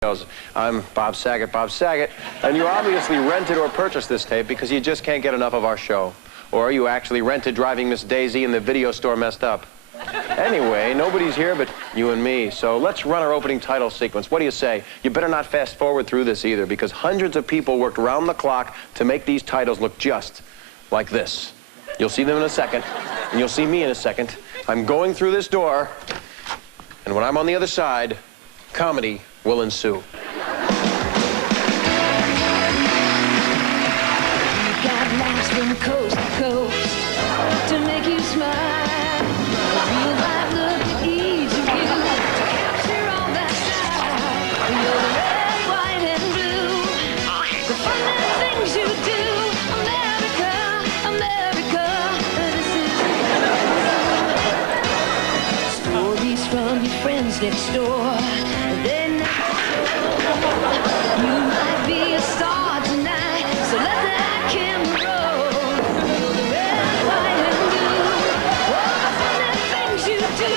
I'm Bob Saget, and you obviously rented or purchased this tape because you just can't get enough of our show. Or you actually rented Driving Miss Daisy and the video store messed up. Anyway, nobody's here but you and me, so let's run our opening title sequence. What do you say? You better not fast forward through this either, because hundreds of people worked round the clock to make these titles look just like this. You'll see them in a second, and you'll see me in a second. I'm going through this door, and when I'm on the other side, comedy will ensue. Got laughs from coast to coast to make you smile. Real life look at each of you to capture all that style. You're the red, white, and blue. The fun and things you do. America, America, this is stories from your friends next door. You might be a star tonight, so let that camera roll. You're the red, white, and blue. All the fun and things you do.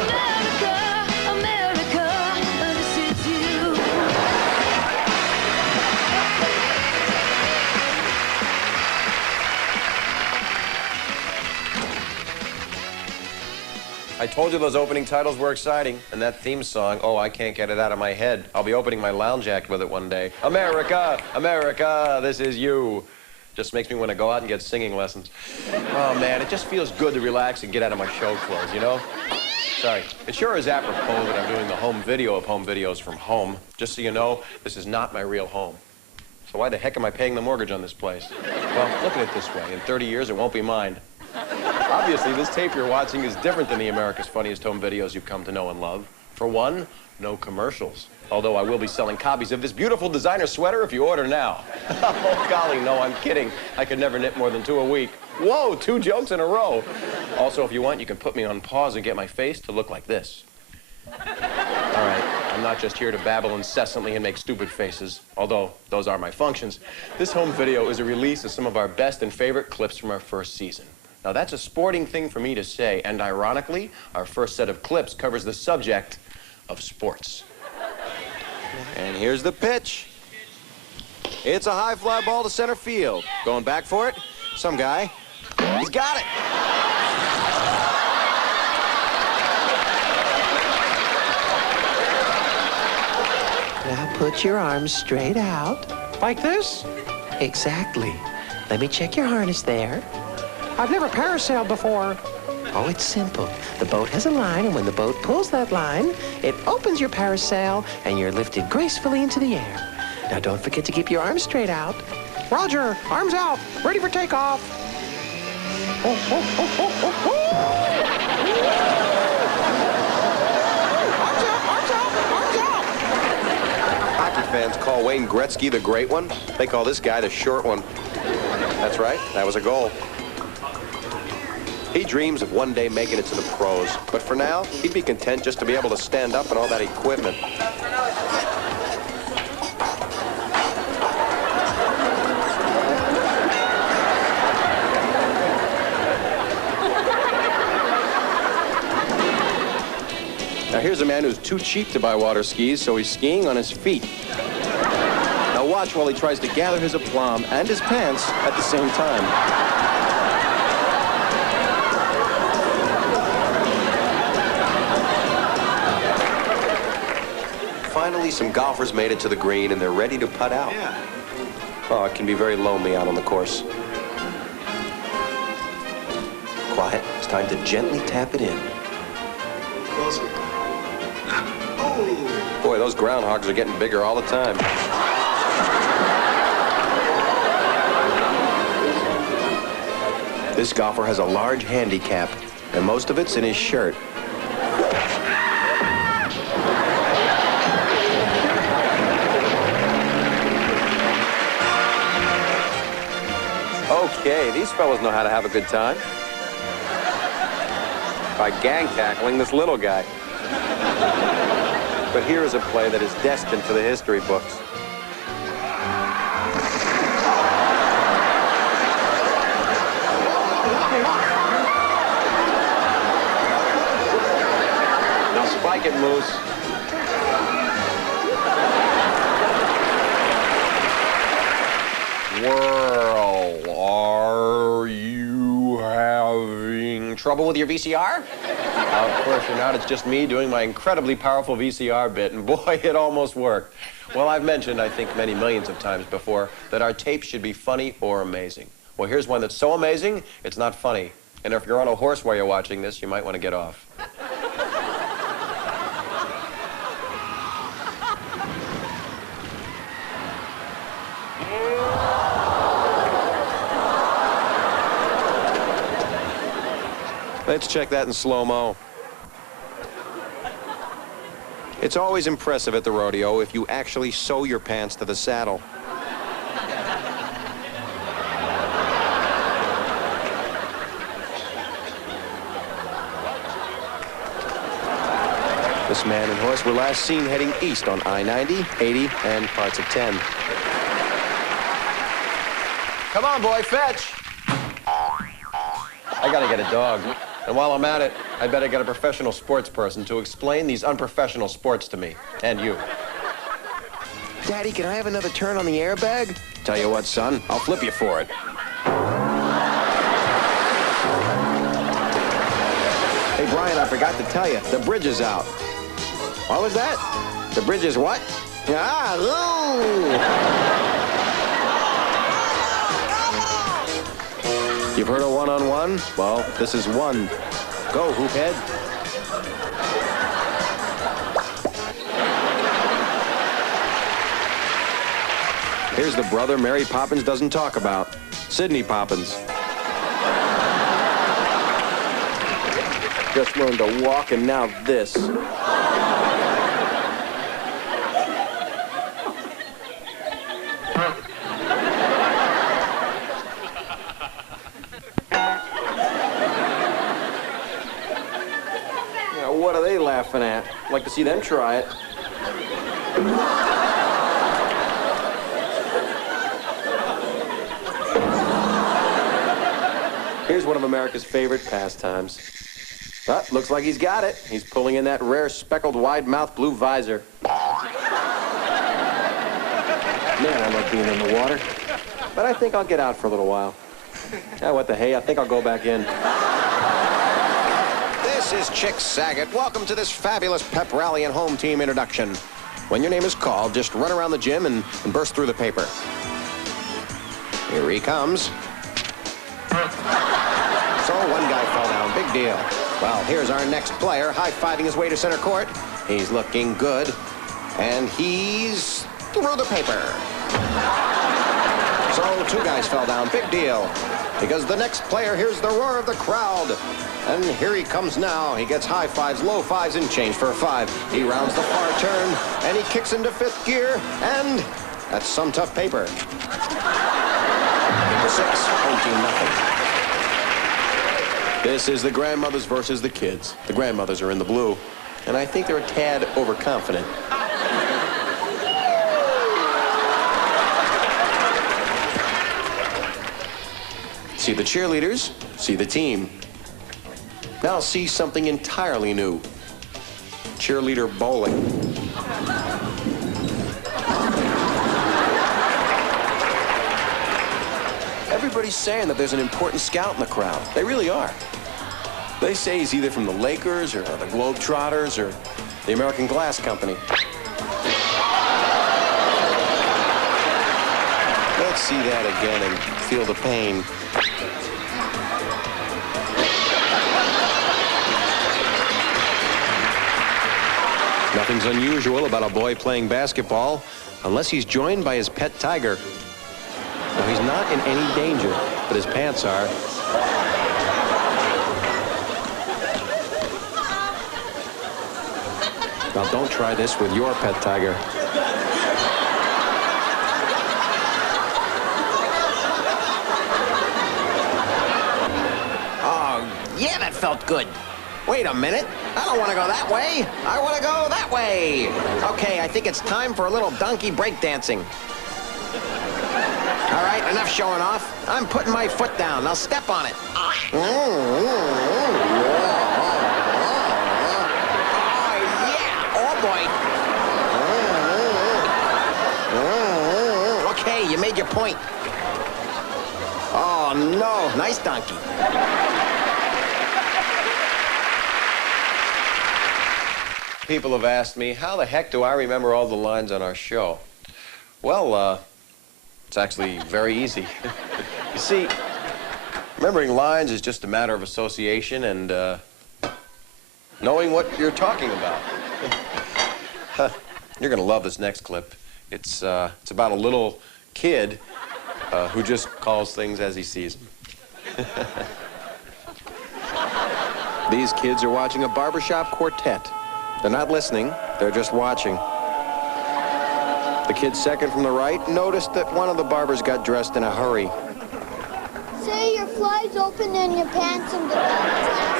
America, America, this is you. I told you those opening titles were exciting, and that theme song, oh, I can't get it out of my head. I'll be opening my lounge act with it one day. America, America, this is you. Just makes me want to go out and get singing lessons. Oh, man, it just feels good to relax and get out of my show clothes, you know? Sorry. It sure is apropos that I'm doing the home video of home videos from home. Just so you know, this is not my real home. So why the heck am I paying the mortgage on this place? Well, look at it this way. In 30 years, it won't be mine. Obviously, this tape you're watching is different than the America's Funniest Home Videos you've come to know and love. For one, no commercials. Although I will be selling copies of this beautiful designer sweater if you order now. Oh, golly, no, I'm kidding. I could never knit more than 2 a week. Whoa, 2 jokes in a row. Also, if you want, you can put me on pause and get my face to look like this. All right, I'm not just here to babble incessantly and make stupid faces, although those are my functions. This home video is a release of some of our best and favorite clips from our first season. Now, that's a sporting thing for me to say, and ironically, our first set of clips covers the subject of sports. And here's the pitch. It's a high fly ball to center field. Going back for it, some guy. He's got it. Now put your arms straight out. Like this? Exactly. Let me check your harness there. I've never parasailed before. Oh, it's simple. The boat has a line, and when the boat pulls that line, it opens your parasail, and you're lifted gracefully into the air. Now, don't forget to keep your arms straight out. Roger, arms out, ready for takeoff. Oh, oh, oh, oh, oh, oh. Arms out, arms out, arms out. Hockey fans call Wayne Gretzky the great one. They call this guy the short one. That's right, that was a goal. He dreams of one day making it to the pros, but for now, he'd be content just to be able to stand up and all that equipment. Now here's a man who's too cheap to buy water skis, so he's skiing on his feet. Now watch while he tries to gather his aplomb and his pants at the same time. Finally, some golfers made it to the green, and they're ready to putt out. Yeah. Oh, it can be very lonely out on the course. Quiet. It's time to gently tap it in. Closer. Oh. Boy, those groundhogs are getting bigger all the time. This golfer has a large handicap, and most of it's in his shirt. Okay, these fellas know how to have a good time. By gang tackling this little guy. But here is a play that is destined for the history books. Now spike it, Moose. Whirl, are you having trouble with your VCR? Of course you're not. It's just me doing my incredibly powerful VCR bit, and boy, it almost worked. Well, I've mentioned, I think, many millions of times before, that our tapes should be funny or amazing. Well, here's one that's so amazing, it's not funny. And if you're on a horse while you're watching this, you might want to get off. Let's check that in slow-mo. It's always impressive at the rodeo if you actually sew your pants to the saddle. This man and horse were last seen heading east on I-90, 80, and parts of 10. Come on, boy, fetch! I gotta get a dog. And while I'm at it, I better get a professional sports person to explain these unprofessional sports to me. And you. Daddy, can I have another turn on the airbag? Tell you what, son, I'll flip you for it. Hey, Brian, I forgot to tell you, the bridge is out. What was that? The bridge is what? Ah, ooh. You've heard of one-on-one? Well, this is one. Go, hoophead. Here's the brother Mary Poppins doesn't talk about. Sidney Poppins. Just learned to walk, and now this. What are they laughing at? I'd like to see them try it. Here's one of America's favorite pastimes. Ah, looks like he's got it. He's pulling in that rare speckled wide-mouth blue visor. Man, I love being in the water. But I think I'll get out for a little while. Ah, what the hey, I think I'll go back in. This is Chick Saget. Welcome to this fabulous pep rally and home team introduction. When your name is called, just run around the gym and burst through the paper. Here he comes. So one guy fell down. Big deal. Well, here's our next player high-fiving his way to center court. He's looking good. And he's through the paper. So two guys fell down. Big deal. Because the next player hears the roar of the crowd. And here he comes now. He gets high fives, low fives, and change for a 5. He rounds the far turn, and he kicks into 5th gear, and that's some tough paper. Paper 6, home team nothing. This is the grandmothers versus the kids. The grandmothers are in the blue, and I think they're a tad overconfident. See the cheerleaders, see the team. Now see something entirely new. Cheerleader bowling. Everybody's saying that there's an important scout in the crowd. They really are. They say he's either from the Lakers or the Globetrotters or the American Glass Company. Let's see that again and feel the pain. Nothing's unusual about a boy playing basketball unless he's joined by his pet tiger. Now, he's not in any danger, but his pants are. Now, don't try this with your pet tiger. Oh, yeah, that felt good. Wait a minute. I don't want to go that way. I want to go that way. Okay, I think it's time for a little donkey breakdancing. All right, enough showing off. I'm putting my foot down. Now step on it. Oh, yeah. Oh, boy. Okay, you made your point. Oh, no. Nice donkey. People have asked me, how the heck do I remember all the lines on our show? Well, it's actually very easy. You see, remembering lines is just a matter of association and knowing what you're talking about. You're gonna love this next clip. It's about a little kid who just calls things as he sees them. These kids are watching a barbershop quartet. They're not listening, they're just watching. The kid second from the right noticed that one of the barbers got dressed in a hurry. Say your fly's open and your pants in the back.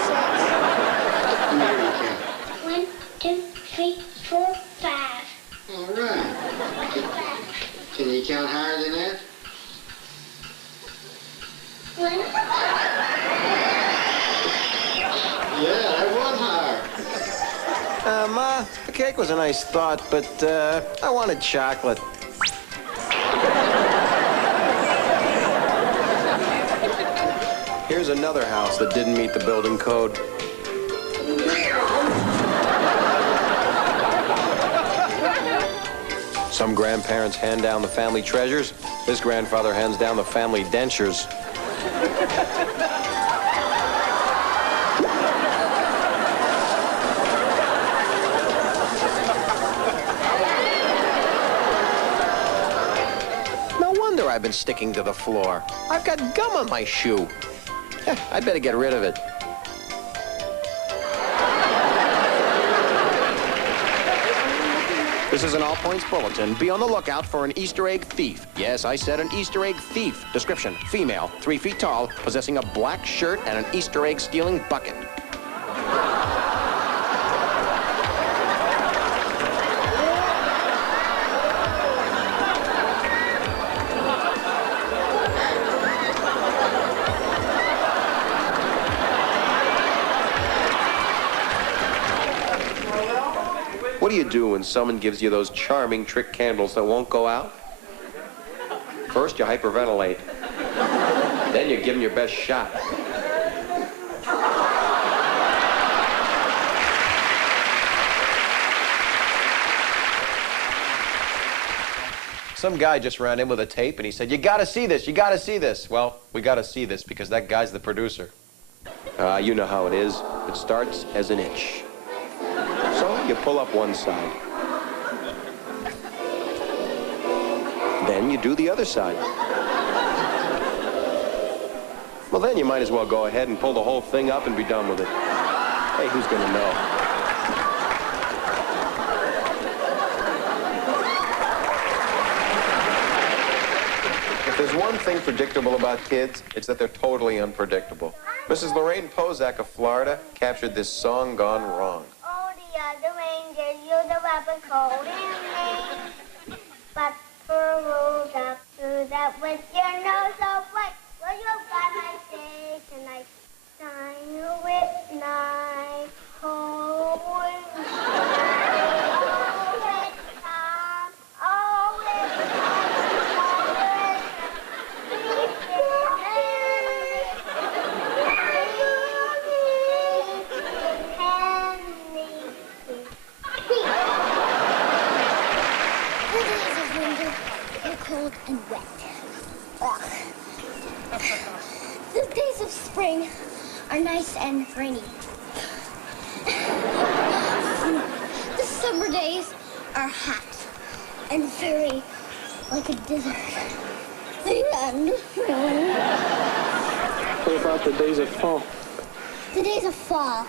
1, 2, 3, 4, 5. All right. Can you count higher than that? 1. Yeah, that was higher. Ma, the cake was a nice thought, but I wanted chocolate. Here's another house that didn't meet the building code. Some grandparents hand down the family treasures. This grandfather hands down the family dentures. No wonder I've been sticking to the floor. I've got gum on my shoe. I'd better get rid of it. This is an All Points Bulletin. Be on the lookout for an Easter egg thief. Yes, I said an Easter egg thief. Description, female, 3 feet tall, possessing a black shirt and an Easter egg stealing bucket. What do you do when someone gives you those charming trick candles that won't go out? First, you hyperventilate. Then you give them your best shot. Some guy just ran in with a tape and he said, "You gotta see this, you gotta see this." Well, we gotta see this because that guy's the producer. You know how it is. It starts as an itch. So you pull up one side. Then you do the other side. Well, then you might as well go ahead and pull the whole thing up and be done with it. Hey, who's gonna know? If there's one thing predictable about kids, it's that they're totally unpredictable. Mrs. Lorraine Pozak of Florida captured this song gone wrong. Oh, the other ranger, you're the rabbit cold in me. But rolls up through that with your nose so bright. Will you buy my day tonight? Shine with night. Oh, with time. Oh, with cold and wet. Ugh. The days of spring are nice and rainy. The summer days are hot and very like a desert. The end. What about the days of fall? The days of fall.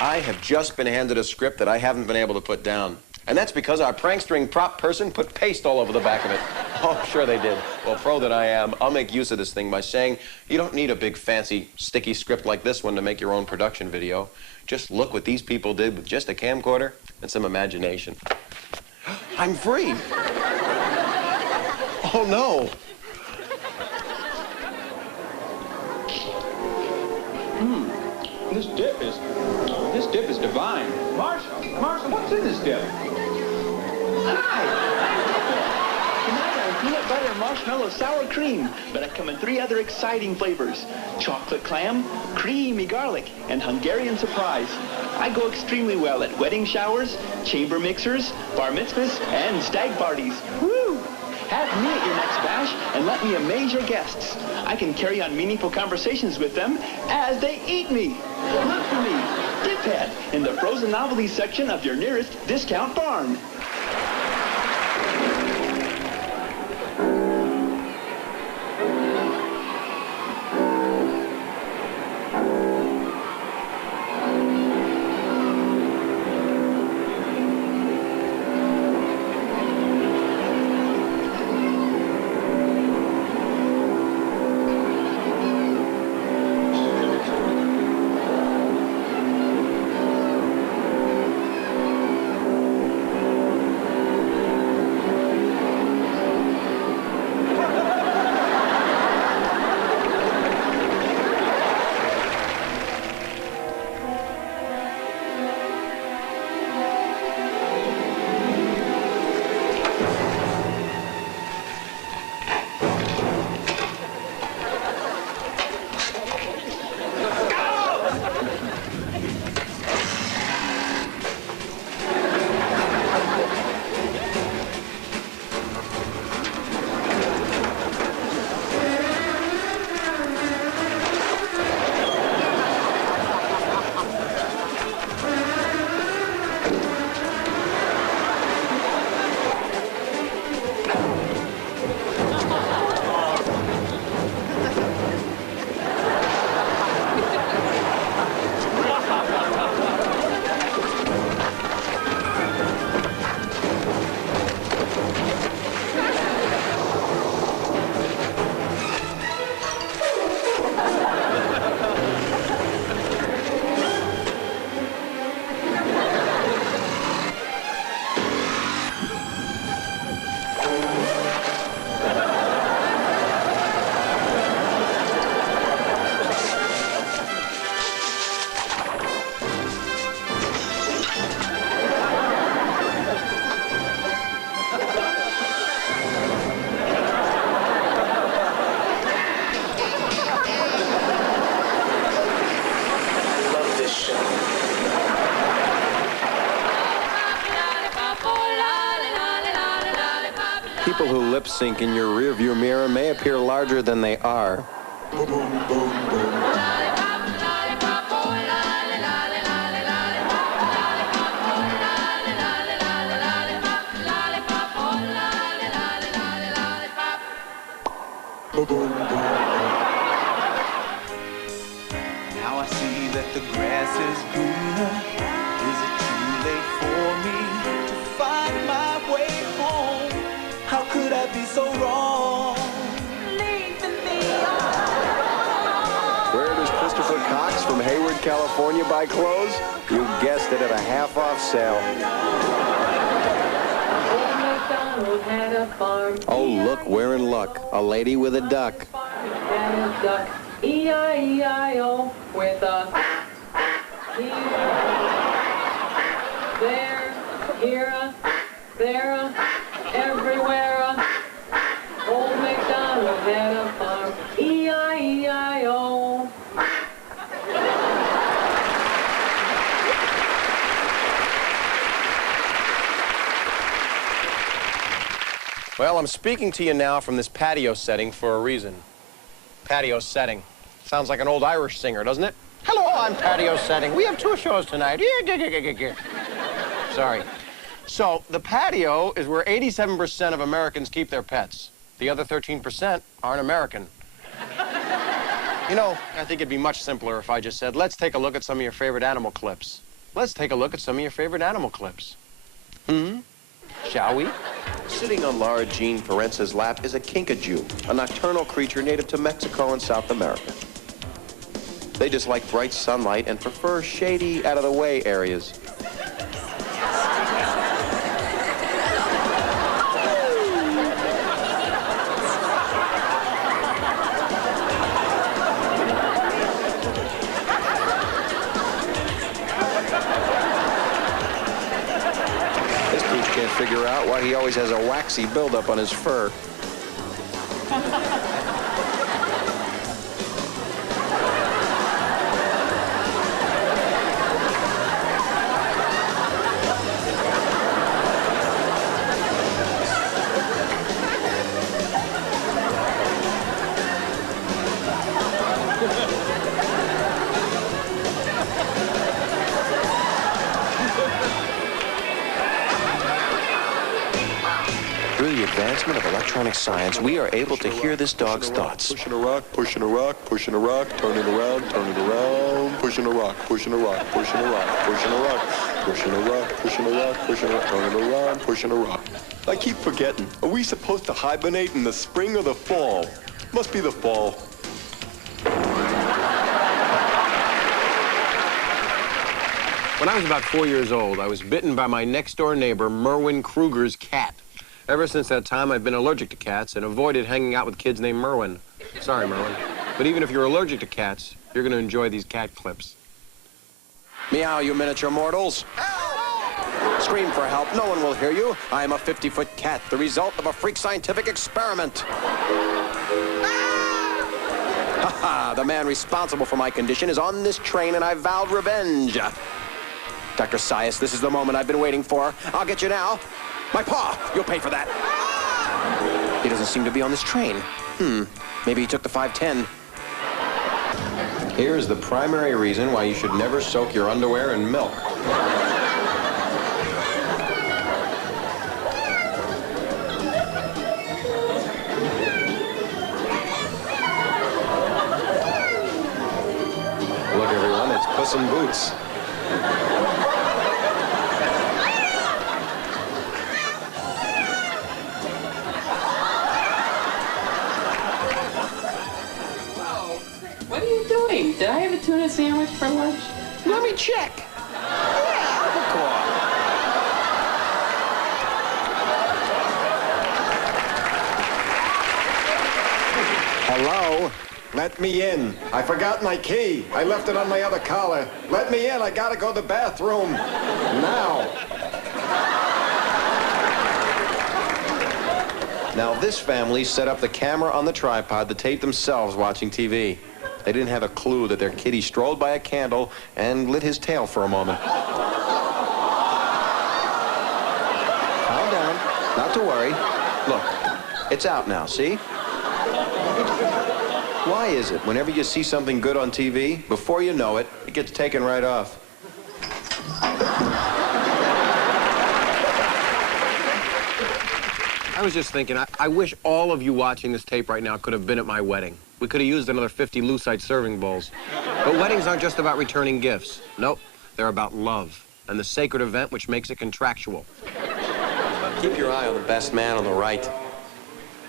I have just been handed a script that I haven't been able to put down. And that's because our prankstering prop person put paste all over the back of it. Oh, sure they did. Well, pro that I am, I'll make use of this thing by saying you don't need a big, fancy, sticky script like this one to make your own production video. Just look what these people did with just a camcorder and some imagination. I'm free. Oh, no. This dip is divine. Marshall, what's in this dip? Hi. peanut butter and marshmallow sour cream, but I come in 3 other exciting flavors. Chocolate clam, creamy garlic, and Hungarian surprise. I go extremely well at wedding showers, chamber mixers, bar mitzvahs, and stag parties. Woo! Have me at your next bash and let me amaze your guests. I can carry on meaningful conversations with them as they eat me. Look for me, Diphead, in the frozen novelties section of your nearest discount barn. People who lip sync in your rearview mirror may appear larger than they are. Now I see that the grass is greener. Is it too late for me to find my way home? How could I be so wrong? Leaving me alone. Where does Christopher Cox from Hayward, California buy clothes? You guessed it, at a half-off sale. Had a farm. Oh, look, we're in luck. A lady with a duck. Had a duck. E-I-E-I-O with a here, there, here, there, everywhere. Old MacDonald had a farm. E-I-E-I-O. Well, I'm speaking to you now from this patio setting for a reason. Patio setting. Sounds like an old Irish singer, doesn't it? Hello, I'm Patio Setting. We have 2 shows tonight. Sorry. So, the patio is where 87% of Americans keep their pets. The other 13% aren't American. You know, I think it'd be much simpler if I just said, let's take a look at some of your favorite animal clips. Let's take a look at some of your favorite animal clips. Shall we? Sitting on Laura Jean Perence's lap is a kinkajou, a nocturnal creature native to Mexico and South America. They dislike bright sunlight and prefer shady, out-of-the-way areas. This dude can't figure out why he always has a waxy buildup on his fur. Through the advancement of electronic science, we are able to hear this dog's thoughts. Pushing a rock, pushing a rock, pushing a rock, turning around, pushing a rock, pushing a rock, pushing a rock, pushing a rock, pushing a rock, pushing a rock, pushing a rock, turning around, pushing a rock. I keep forgetting. Are we supposed to hibernate in the spring or the fall? Must be the fall. When I was about 4 years old, I was bitten by my next-door neighbor, Merwin Kruger's cat. Ever since that time, I've been allergic to cats and avoided hanging out with kids named Merwin. Sorry, Merwin. But even if you're allergic to cats, you're going to enjoy these cat clips. Meow, you miniature mortals. Scream for help. No one will hear you. I am a 50-foot cat, the result of a freak scientific experiment. Ha ha! The man responsible for my condition is on this train, and I vowed revenge. Dr. Sias, this is the moment I've been waiting for. I'll get you now. My paw! You'll pay for that. He doesn't seem to be on this train. Maybe he took the 510. Here's the primary reason why you should never soak your underwear in milk. Look, everyone, it's Puss in Boots. What are you doing? Did I have a tuna sandwich for lunch? Let me check. Yeah, albacore. Hello? Let me in. I forgot my key. I left it on my other collar. Let me in. I gotta go to the bathroom. Now. Now, this family set up the camera on the tripod to tape themselves watching TV. They didn't have a clue that their kitty strolled by a candle and lit his tail for a moment. Calm down. Not to worry. Look, it's out now, see? Why is it whenever you see something good on TV, before you know it, it gets taken right off? I was just thinking, I wish all of you watching this tape right now could have been at my wedding. We could have used another 50 lucite serving bowls. But weddings aren't just about returning gifts. Nope, they're about love and the sacred event which makes it contractual. Keep your eye on the best man on the right.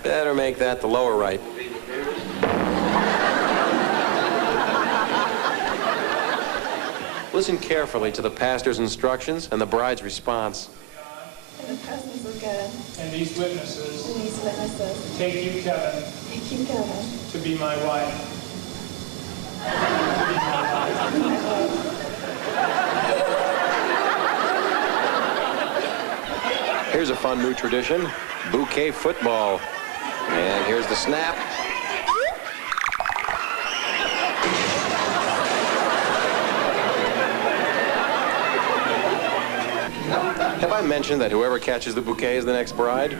Better make that the lower right. Listen carefully to the pastor's instructions and the bride's response. In the presence of God. And these witnesses. And these witnesses. Take you, Kevin. Take you, Kevin. To be my wife. Here's a fun new tradition, bouquet football. And here's the snap. Have I mentioned that whoever catches the bouquet is the next bride?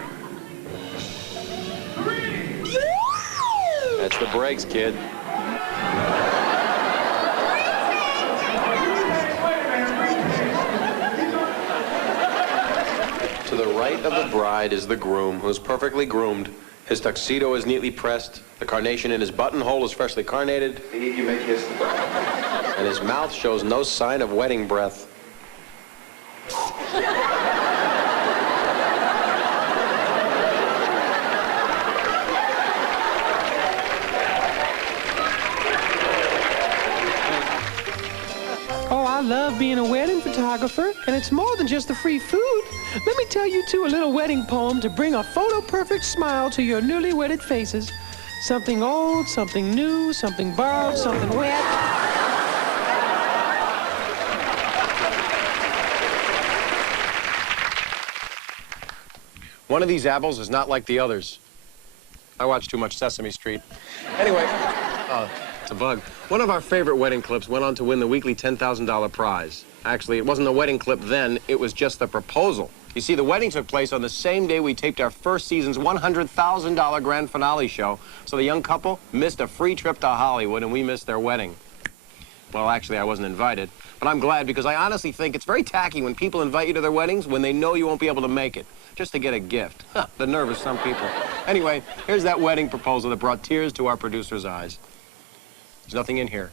That's the brakes, kid. To the right of the bride is the groom, who is perfectly groomed. His tuxedo is neatly pressed. The carnation in his buttonhole is freshly carnated. You may kiss the bride. And his mouth shows no sign of wedding breath. Oh, I love being a wedding photographer, and it's more than just the free food. Let me tell you two a little wedding poem to bring a photo-perfect smile to your newly wedded faces. Something old, something new, something borrowed, something wet. One of these apples is not like the others. I watch too much Sesame Street. Anyway, it's a bug. One of our favorite wedding clips went on to win the weekly $10,000 prize. Actually, it wasn't a wedding clip then, it was just the proposal. You see, the wedding took place on the same day we taped our first season's $100,000 grand finale show, so the young couple missed a free trip to Hollywood and we missed their wedding. Well, actually, I wasn't invited, but I'm glad because I honestly think it's very tacky when people invite you to their weddings when they know you won't be able to make it, just to get a gift. The nerve of some people. Anyway, here's that wedding proposal that brought tears to our producer's eyes. There's nothing in here.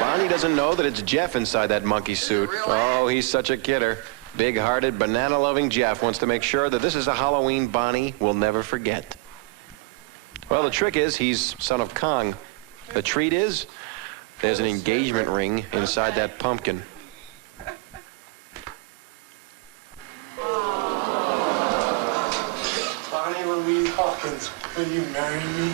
Bonnie doesn't know that it's Jeff inside that monkey suit. Oh, he's such a kidder. Big-hearted, banana-loving Jeff wants to make sure that this is a Halloween Bonnie will never forget. Well, the trick is he's son of Kong. The treat is there's an engagement ring inside that pumpkin. Bonnie Louise Hawkins, will you marry me?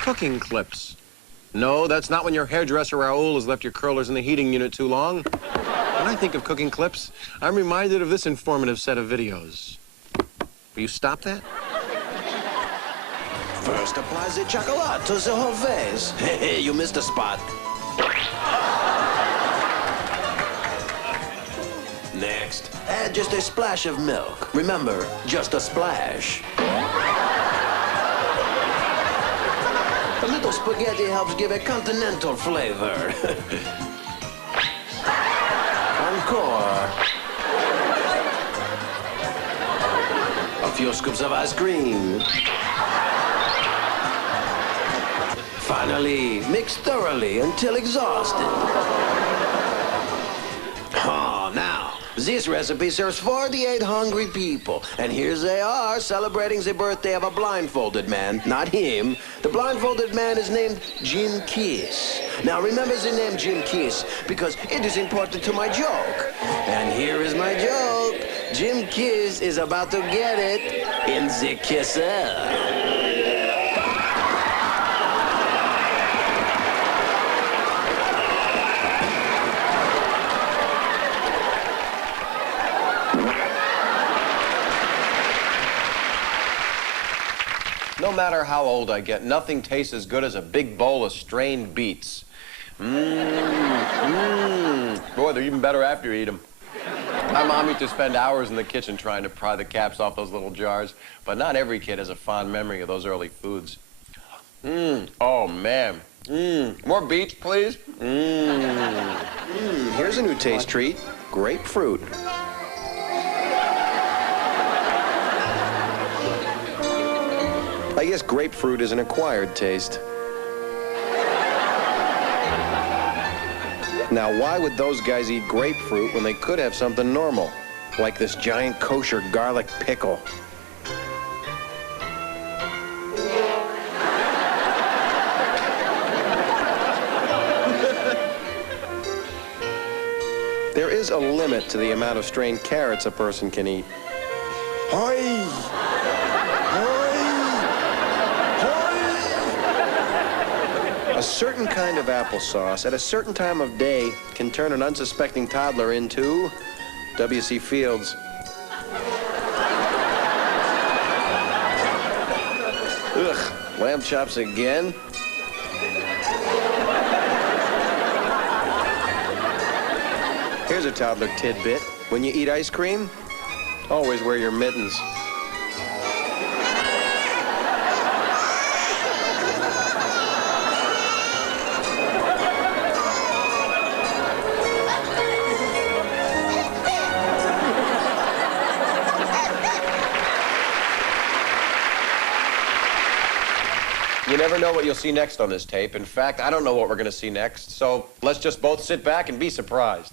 Cooking clips. No, that's not when your hairdresser Raoul has left your curlers in the heating unit too long. When I think of cooking clips, I'm reminded of this informative set of videos. Will you stop that? First, apply the chocolate to the whole face. Hey, you missed a spot. Next, add just a splash of milk. Remember, just a splash. A little spaghetti helps give a continental flavor. Encore. A few scoops of ice cream. Finally, mix thoroughly until exhausted. Oh, now, this recipe serves 48 hungry people. And here they are, celebrating the birthday of a blindfolded man. Not him. The blindfolded man is named Jim Kiss. Now, remember the name Jim Kiss, because it is important to my joke. And here is my joke. Jim Kiss is about to get it in the kisser. No matter how old I get, nothing tastes as good as a big bowl of strained beets. Boy, they're even better after you eat them. My mom used to spend hours in the kitchen trying to pry the caps off those little jars, but not every kid has a fond memory of those early foods. Oh, man. More beets, please. Here's a new taste treat. Grapefruit. I guess grapefruit is an acquired taste. Now, why would those guys eat grapefruit when they could have something normal, like this giant kosher garlic pickle? There is a limit to the amount of strained carrots a person can eat. Hoi! A certain kind of applesauce at a certain time of day can turn an unsuspecting toddler into W.C. Fields. Ugh, lamb chops again? Here's a toddler tidbit. When you eat ice cream, always wear your mittens. You never know what you'll see next on this tape. In fact, I don't know what we're going to see next, so let's just both sit back and be surprised.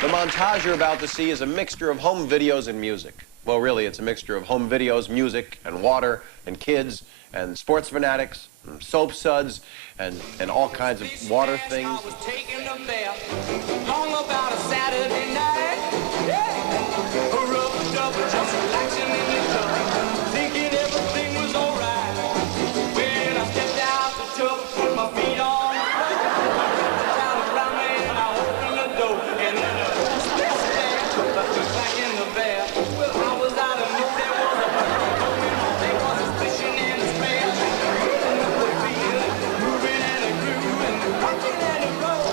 The montage you're about to see is a mixture of home videos and music. Well, really, it's a mixture of home videos, music, and water, and kids, and sports fanatics, and soap suds, and all kinds of water things. I was taking a bath, long about a Saturday night. Yeah. Rubbed up, just relaxing in the tub, thinking everything was alright. When I stepped out the tub, put my feet on the floor, the towel around me, and I opened the door, and then a splash there, back in the bath. Well, I was out of milk, there was a bucket going on, there was a splishing and a splash, moving and a groove, and a rocking and a roll.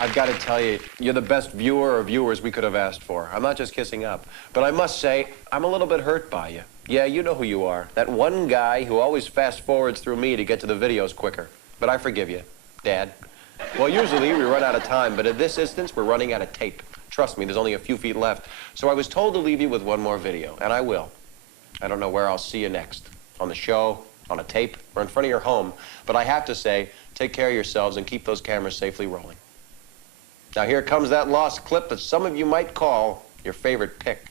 I've got to tell you, you're the best viewer or viewers we could have asked for. I'm not just kissing up. But I must say, I'm a little bit hurt by you. Yeah, you know who you are. That one guy who always fast-forwards through me to get to the videos quicker. But I forgive you, Dad. Well, usually we run out of time, but in this instance, we're running out of tape. Trust me, there's only a few feet left. So I was told to leave you with one more video, and I will. I don't know where I'll see you next. On the show, on a tape, or in front of your home. But I have to say, take care of yourselves and keep those cameras safely rolling. Now here comes that lost clip that some of you might call your favorite pick.